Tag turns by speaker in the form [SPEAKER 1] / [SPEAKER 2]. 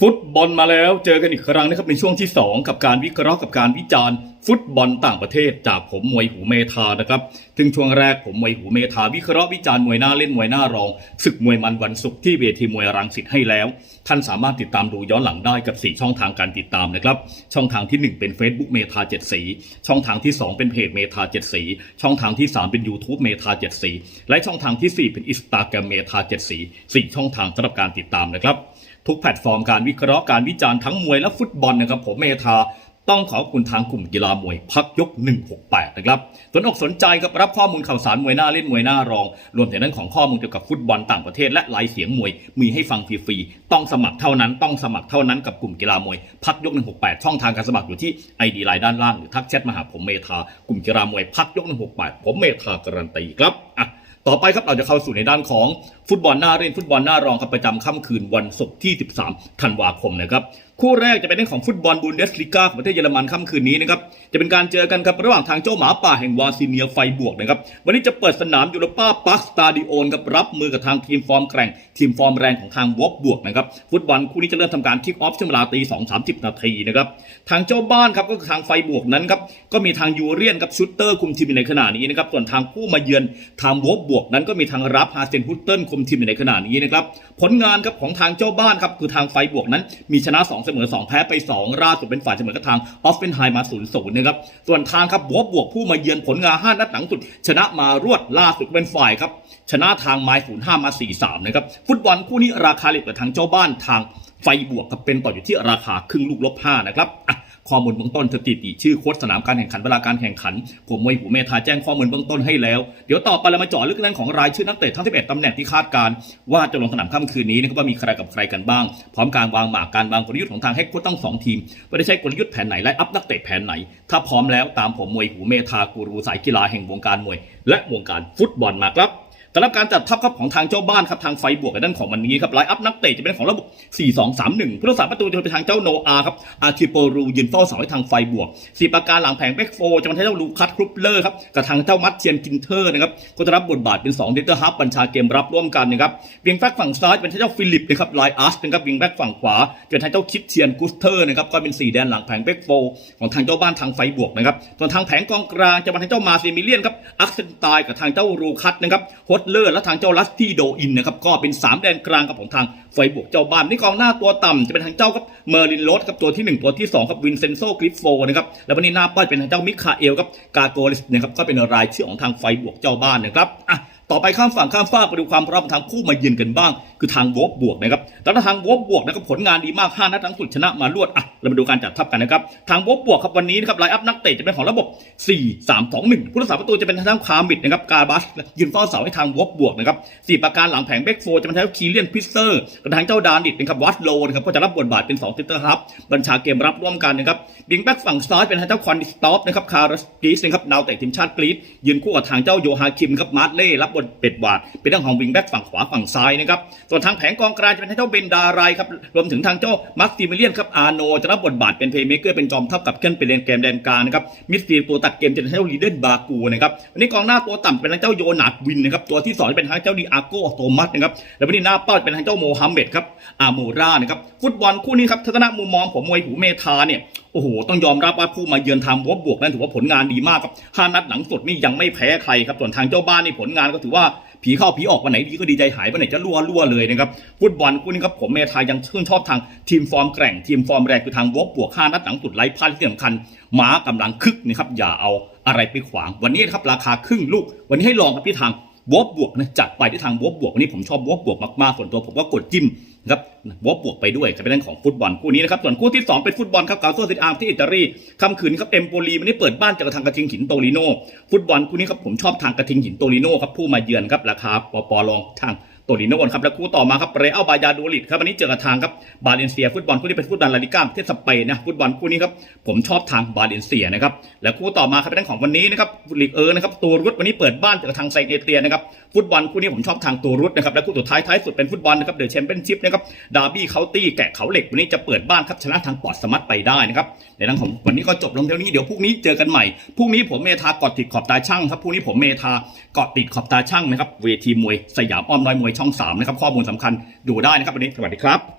[SPEAKER 1] ฟุตบอลมาแล้วเจอกันอีกครั้งนะครับในช่วงที่ 2 กับการวิเคราะห์กับการวิจารณ์ ฟุตบอลต่างประเทศจากผมมวยหูเมธานะครับถึงช่วงแรกผมมวยหูเมธาวิเคราะห์วิจารณ์มวยหน้าเล่นมวยหน้ารองศึกมวยมันวันศุกร์ที่เวทีมวยรังสิตให้แล้ว ท่านสามารถติดตามดูย้อนหลังได้กับ 4 ช่องทางการติดตามนะครับช่องทางที่ 1 เป็น Facebook เมธาเจ็ดสีช่องทางที่ 2 เป็นเพจเมธาเจ็ดสีช่องทางที่ 3 เป็น YouTube เมธาเจ็ดสีและช่องทางทีสี่4 เป็นอินสตาแกรมเมธาเจ็ดสีสี่ช่องทางสำหรับการติดตามนะครับ ทุกแพลตฟอร์มการวิเคราะห์การวิจารณ์ทั้งมวยและฟุตบอลนะครับผมเมธาต้องขอบคุณทางกลุ่มกีฬามวยพักยก 168 นะครับ สนอกสนใจกับรับข้อมูลข่าวสารมวยหน้าเล่นมวยหน้ารอง รวมถึงนั้นของข้อมูลเกี่ยวกับฟุตบอลต่างประเทศและไลฟ์เสียงมวย มีให้ฟังฟรีๆ ต้องสมัครเท่านั้น ต้องสมัครเท่านั้นกับกลุ่มกีฬามวยพักยก 168 ช่องทางการสมัครอยู่ที่ไอดีไลน์ด้านล่างหรือทักแชทมาหาผมเมธากลุ่มกีฬามวยพักยก 168 ผมเมธาการันตีครับอะ ต่อไปครับเราจะเข้าสู่ในด้านของฟุตบอลหน้าเล่นฟุตบอลหน้ารองครับประจำค่ำคืนวันศุกร์ที่ 13 ธันวาคมนะครับคู่แรกจะเป็นเรื่องของฟุตบอลบูนเดสลิก้าของประเทศเยอรมันค่ำคืนนี้นะครับจะเป็นการเจอกันครับระหว่างทางเจ้าหมาป่าแห่งวาซิเนียไฟบวกนะครับวันนี้จะเปิดสนามยูโรป้าปักสตาดิโอนครับรับมือกับทางทีมฟอร์มแกร่ง ทีมฟอร์มแรงของทางวอบบวกนะครับฟุตบอลคู่นี้จะเริ่มทำการคิกออฟช่วงเวลาตีสองสามสิบนาทีนะครับทางเจ้าบ้านครับก็คือทางไฟบวกนั้นครับก็มีทางยูเรียนกับชุตเตอร์คุมทีมในขณะนี้นะครับส่วนทางผู้มาเยือนทางวบบวกนั้นก็มีทางรับฮาเซนฮุตเติลคุมทีมอยู่ในขณะนี้นะครับผลงานครับของทางเจ้าบ้านครับคือทางไฟบวกนั้น มีชนะ 2 เสมอ 2 แพ้ไป2ล่าสุดเป็นฝ่ายเสมอกับทางออฟเฟนไฮมา0 0นย์นะครับส่วนทางครับบวบบวกผู้มาเยือนผลงาน 5 นัดหลังสุด ชนะมารวดล่าสุดเป็นฝ่ายครับชนะทางไม้05มา4-3นะครับฟุตบอลคู่นี้ราคาเหล็กกับทางเจ้าบ้านทางไฟบวกกับเป็นต่ออยู่ที่ราคาครึ่งลูกลบ5นะครับ ข้อมูลเบื้องต้นสถิติชื่อโค้ชสนามการแข่งขันเวลาการแข่งขันผมมวยหูเมธาแจ้งข้อมูลเบื้องต้นให้แล้ว เดี๋ยวต่อไปเรามาเจาะลึกเรื่องของรายชื่อนักเตะทั้ง 11ตำแหน่งที่คาดการว่าจะลงสนามค่ำคืนนี้นะครับว่ามีใครกับใครกันบ้าง พร้อมการวางหมากการวางกลยุทธ์ของทางให้โค้ชทั้งสองทีมว่าได้ใช้กลยุทธ์แผนไหนและอัพนักเตะแผนไหน ถ้าพร้อมแล้วตามผมมวยหูเมธากูรูสายกีฬาแห่งวงการมวย และวงการฟุตบอลมาครับ สำหรับการจัดทัพครับของทางเจ้าบ้านครับทางไฟบวกในด้านของวันนี้ครับไลน์อัพนักเตะจะเป็นของระบบ 4-2-3-1ผู้รักษาประตูจะเป็นทางเจ้าโนอาครับอาร์ทิโปรูยืนเฝ้าเสาให้ทางไฟบวกสีประการหลังแผงแบ็กโฟจะเป็นทางเจ้าลูคัสครุปเลอร์ครับกับทางเจ้ามัตเทียนกินเทอร์นะครับก็จะรับบทบาทเป็น2เดนเตอร์ฮับบัญชาเกมรับร่วมกันนะครับเบียงแบ็กฝั่งซ้ายเป็นทางเจ้าฟิลิปนะครับไลน์อาร์สนะครับเบียงแบ็กฝั่งขวาจะเป็นทางเจ้าคิดเทียนกุสเทอร์นะครับก็เป็นสี่แดนหลังแผงแบ็กโฟของทางเจ้าบ้านทางไฟบวกนะครับส่วนทางแผงกองกลางจะเป็นทางเจ้ามาเซมิเลียนครับ อักเซนตายกับทางเจ้ารูคัตนะครับฮอตเลอร์และทางเจ้าลัสที่โดอินนะครับก็เป็น 3 แดนกลางกับของทางไฟบวกเจ้าบ้านนี่กองหน้าตัวต่ำจะเป็นทางเจ้าครับเมอร์ลินโรสครับตัวทีหนึ่1 ตัวที่2ครับวินเซนโซกริฟโฟนะครับแล้ววันนี้หน้าป้ายเป็นทางเจ้ามิคาเอลครับกาโกลิสนะครับก็เป็นรายชื่อของทางไฟบวกเจ้าบ้านนะครับอะ ต่อไปข้ามฝั่งข้ามฟากไปดูความพร้อมทางคู่มาเยือนกันบ้าง คือทางวบบวกนะครับแล้วทางวบบวกนะครับผลงานดีมาก5นัดทั้งสุดชนะมารวดอะเรามาดูการจัดทัพกันนะครับทางวบบวกครับวันนี้นะครับไลน์อัพนักเตะจะเป็นของระบบ 4 3 2 1ผู้รักษาประตูจะเป็นทางด้านคามิดนะครับกาบัสยืนเฝ้าเสาให้ทางวบบวกนะครับสี่ประการหลังแผงเบกโฟจะเป็นทางคีเลียนพิสเซอร์กับทางเจ้าดานิดนะครับวัตโลนะครับก็จะรับบทบาทเป็น2เซนเตอร์ฮับบัญชาเกมรับร่วมกันนะครับบิงแบ็กฝั่งซ้ายเป็นทางเจ้าคอนดิสตอฟนะครับคาร์สกรีสนะครับดาวเตะทีมชาติกรีซยืนคู่กับทางเจ้าโยฮาคิมครับมาร์เล่รับบทเป็ดบาท เป็นเรื่องของวิงแบ็กฝั่งขวาฝั่งซ้ายนะครับ ส่วนทางแผงกองกลางจะเป็นทางเจ้าเบนดารายครับ รวมถึงทางเจ้ามัสติมิเลียนครับ อาโนจะรับบทบาทเป็นเพย์เมเกอร์เป็นจอมทัพกับเคลื่อนไปเรียนเกมแดนกลางนะครับ มิดฟิลด์ตัวตัดเกมจะเป็นทางเจ้าลีเดนบากูนะครับ วันนี้กองหน้าตัวต่ำเป็นทางเจ้าโยนาดวินนะครับ ตัวที่สองจะเป็นทางเจ้าดีอาโกโตมัสนะครับ แล้ววันนี้หน้าเป้าเป็นทางเจ้าโมฮัมเหม็ดครับ อาโมรานะครับ ฟุตบอลคู่นี้ครับทัศนะมุมมองผมมวยหูเมธาเนี่ย โอ้โหต้องยอมรับว่าผู้มาเยือนทำวบบวกนั้นถือว่าผลงานดีมากครับห้านัดหลังสุดนี่ยังไม่แพ้ใครครับส่วนทางเจ้าบ้านนี่ผลงานก็ถือว่าผีเข้าผีออกวันไหนดีก็ดีใจหายวันไหนจะรั่วรั่วเลยนะครับฟุตบอลคู่นี้ครับผมเมทายังชื่นชอบทางทีมฟอร์มแกร่งทีมฟอร์มแรงคือทางวบบวกห้านัดหลังสุดไร้พลาดที่สำคัญหมากำลังคึกนะครับอย่าเอาอะไรไปขวาง วันนี้นะครับราคาครึ่งลูก วันนี้ให้ลองครับที่ทาง วบบวกนะจัดไปที่ทางวบบวกวันนี้ผมชอบวบบวกมากๆส่วนตัวผมก็กดจิ้มนะครับวบบวกไปด้วยจะเป็นเรื่องของฟุตบอลคู่นี้นะครับส่วนคู่ที่ 2 เป็นฟุตบอลครับกาโซซิตอาร์มที่อิตาลีคำขืนครับเอมโปลีวันนี้เปิดบ้านเจอกับทางกระทิงหินโตลิโนฟุตบอลคู่นี้ครับผมชอบทางกระทิงหินโตลิโนครับผู้มาเยือนครับราคาปอปอลองทาง ตริโนครับและคู่ต่อมาครับเรอัลบายาดูริดครับวันนี้เจอกับทางครับบาเลนเซียฟุตบอลคู่นี้เป็นฟุตบอลลาลิก้าประเทศสเปนนะฟุตบอลคู่นี้ครับผมชอบทางบาเลนเซียนะครับและคู่ต่อมาครับเป็นเรื่องของวันนี้นะครับลีกเออร์นะครับตัวรุดวันนี้เปิดบ้านเจอกับทางไซเนเตียนะครับฟุตบอลคู่นี้ผมชอบทางตัวรุดนะครับและคู่สุดท้ายท้ายสุดเป็นฟุตบอลนะครับเดอะแชมเปี้ยนชิพนะครับดาร์บี้เคาน์ตี้แกะเขาเหล็กวันนี้จะเปิดบ้านครับชนะทางปอดสมัตไปได้นะครับในเรื่องของวันนี้ก็จบลงเท่านี้เดี๋ยวพรุ่งนี้เจอกันใหม่พรุ่งนี้ผมเมธาเกาะติดขอบตาช่างครับพรุ่งนี้ผมเมธาเกาะติดขอบตาช่างนะครับเวทีมวยสยามอ้อมน้อยมวยช่องสามนะครับข้อมูลสำคัญดูได้นะครับวันนี้สวัสดีครับ